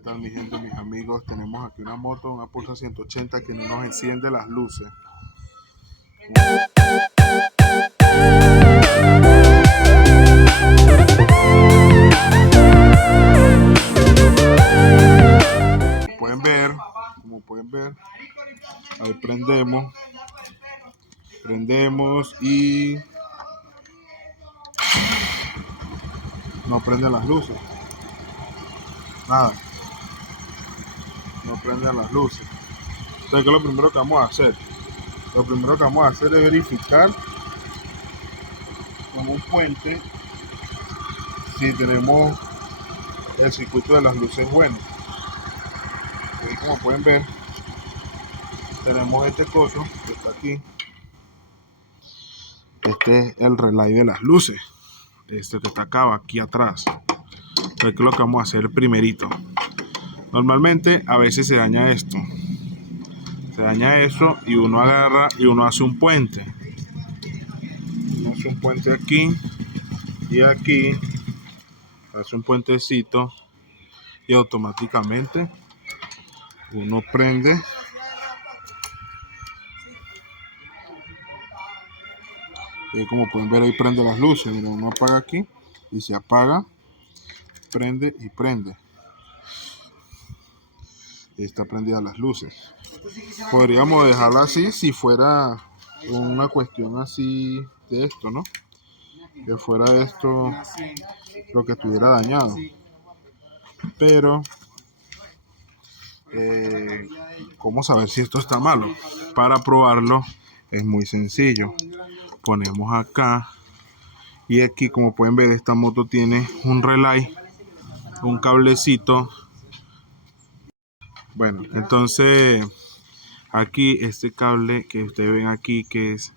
¿Qué tal mi gente, mis amigos? Tenemos aquí una moto, una Pulsar 180 que no nos enciende las luces. Como pueden ver, ahí prendemos y no prende las luces. Nada, no prende las luces. Entonces, ¿qué es lo primero que vamos a hacer? Lo primero que vamos a hacer es verificar con un puente si tenemos el circuito de las luces bueno. Ahí, como pueden ver, tenemos este coso que está aquí. Este es el relay de las luces. Este que está acá, aquí atrás. Entonces, ¿qué es lo que vamos a hacer primerito? Normalmente a veces se daña esto. Se daña eso y uno agarra y uno hace un puente. Uno hace un puente aquí y aquí. Hace un puentecito y automáticamente uno prende. Y como pueden ver, ahí prende las luces. Mira, uno apaga aquí y se apaga, prende y prende. Y está prendida las luces. Podríamos dejarla así si fuera una cuestión así de esto, ¿no? Que fuera esto lo que estuviera dañado. Pero ¿cómo saber si esto está malo? Para probarlo es muy sencillo. Ponemos acá y aquí, como pueden ver, esta moto tiene un relay, un cablecito. Bueno, entonces aquí este cable que ustedes ven aquí, que es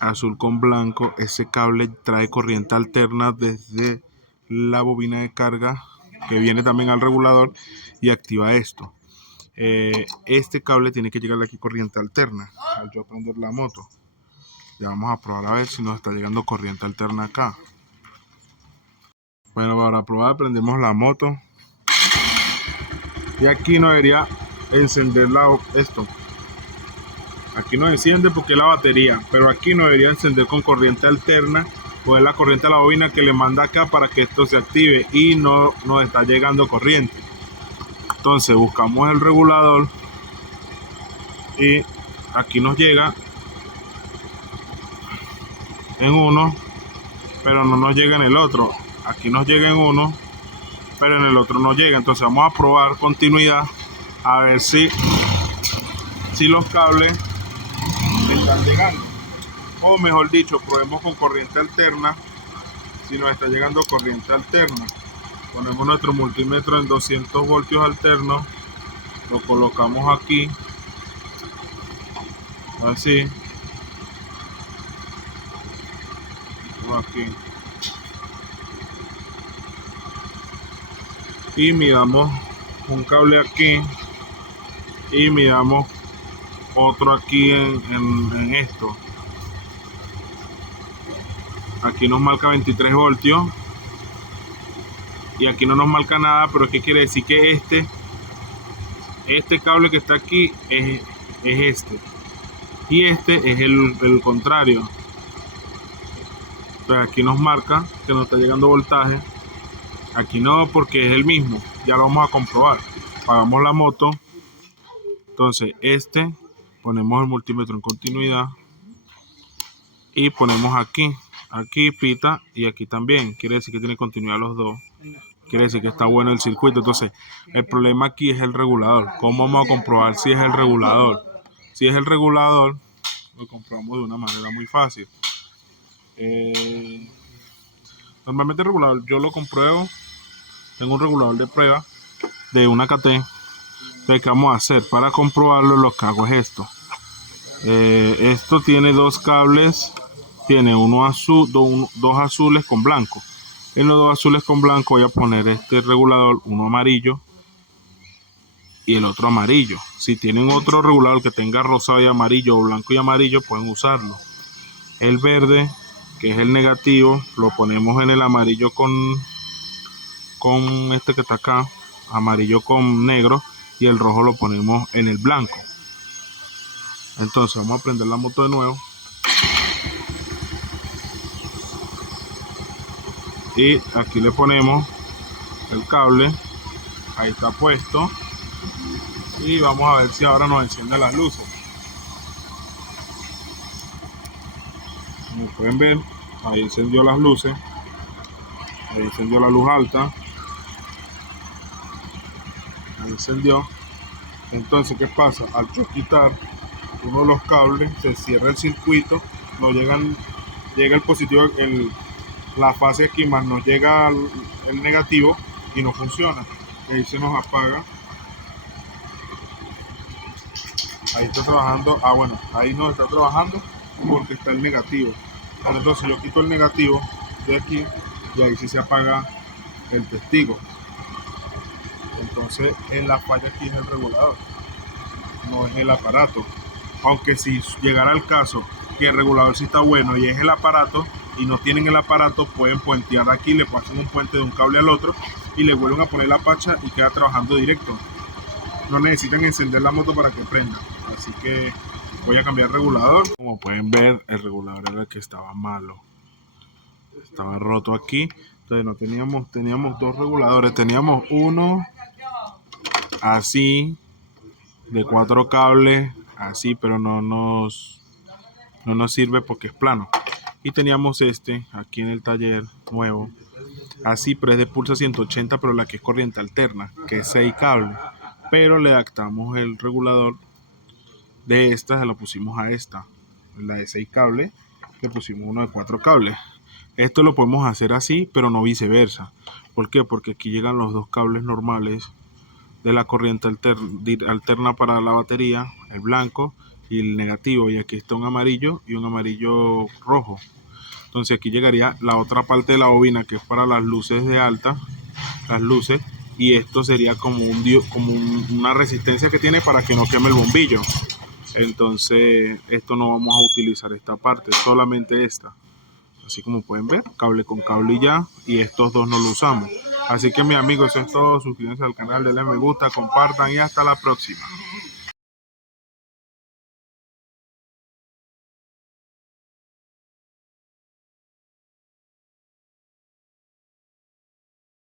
azul con blanco, ese cable trae corriente alterna desde la bobina de carga que viene también al regulador y activa esto. Este cable tiene que llegarle aquí corriente alterna al yo prender la moto. Ya vamos a probar a ver si nos está llegando corriente alterna acá. Bueno, para probar prendemos la moto y aquí no debería encender esto. Aquí no enciende porque es la batería, pero aquí no debería encender con corriente alterna, pues es la corriente a la bobina que le manda acá para que esto se active y no nos está llegando corriente. Entonces buscamos el regulador y aquí nos llega en uno, pero no nos llega en el otro. Aquí nos llega en uno, pero en el otro no llega. Entonces vamos a probar continuidad a ver si los cables están llegando, o mejor dicho, probemos con corriente alterna si nos está llegando corriente alterna. Ponemos nuestro multímetro en 200 voltios alternos, lo colocamos aquí así, aquí, y miramos un cable aquí y miramos otro aquí en esto. Aquí nos marca 23 voltios y aquí no nos marca nada, pero ¿qué quiere decir? Que este cable que está aquí es este y este es el contrario. Entonces aquí nos marca que nos está llegando voltaje, aquí no, porque es el mismo. Ya lo vamos a comprobar. Apagamos la moto. Entonces ponemos el multímetro en continuidad y ponemos aquí pita y aquí también. Quiere decir que tiene continuidad los dos. Quiere decir que está bueno el circuito. Entonces el problema aquí es el regulador. ¿Cómo vamos a comprobar si es el regulador? Si es el regulador, lo comprobamos de una manera muy fácil. Normalmente el regulador yo lo compruebo. Tengo un regulador de prueba de una KT. Entonces, ¿qué vamos a hacer? Para comprobarlo, lo que hago es esto. Esto tiene dos cables. Tiene uno azul, dos azules con blanco. En los dos azules con blanco voy a poner este regulador, uno amarillo y el otro amarillo. Si tienen otro regulador que tenga rosado y amarillo o blanco y amarillo, pueden usarlo. El verde, que es el negativo, lo ponemos en el amarillo con este que está acá. amarillo con negro y el rojo lo ponemos en el blanco. Entonces vamos a prender la moto de nuevo y aquí le ponemos el cable, ahí está puesto, y vamos a ver si ahora nos enciende las luces. Como pueden ver, ahí encendió las luces, ahí encendió la luz alta, ahí encendió. Entonces, ¿qué pasa? Al yo quitar uno de los cables, se cierra el circuito, no llegan, llega el positivo, la fase aquí, más nos llega el negativo y no funciona. Ahí se nos apaga. Ahí está trabajando, bueno, ahí no está trabajando porque está el negativo. Entonces yo quito el negativo de aquí y ahí sí se apaga el testigo. Entonces la falla aquí es el regulador, no es el aparato. Aunque si llegara el caso que el regulador sí está bueno y es el aparato y no tienen el aparato, pueden puentear aquí, le pasan un puente de un cable al otro y le vuelven a poner la pacha y queda trabajando directo. No necesitan encender la moto para que prenda. Así que voy a cambiar el regulador. Como pueden ver, el regulador era el que estaba malo, estaba roto aquí. Entonces no teníamos dos reguladores, teníamos uno así de 4 cables así, pero no nos sirve porque es plano. Y teníamos este aquí en el taller nuevo así, pero es de pulsa 180, pero la que es corriente alterna, que es 6 cables, pero le adaptamos el regulador de esta, se lo pusimos a esta, la de 6 cables, le pusimos uno de 4 cables. Esto lo podemos hacer así, pero no viceversa. ¿Por qué? Porque aquí llegan los dos cables normales de la corriente alterna para la batería, el blanco y el negativo, y aquí está un amarillo y un amarillo rojo. Entonces aquí llegaría la otra parte de la bobina que es para las luces de alta, las luces, y esto sería como una resistencia que tiene para que no queme el bombillo. Entonces esto no vamos a utilizar esta parte, solamente esta. Así como pueden ver, cable con cable y ya, y estos dos no lo usamos. Así que mis amigos, eso es todo. Suscríbanse al canal, denle me gusta, compartan y hasta la próxima.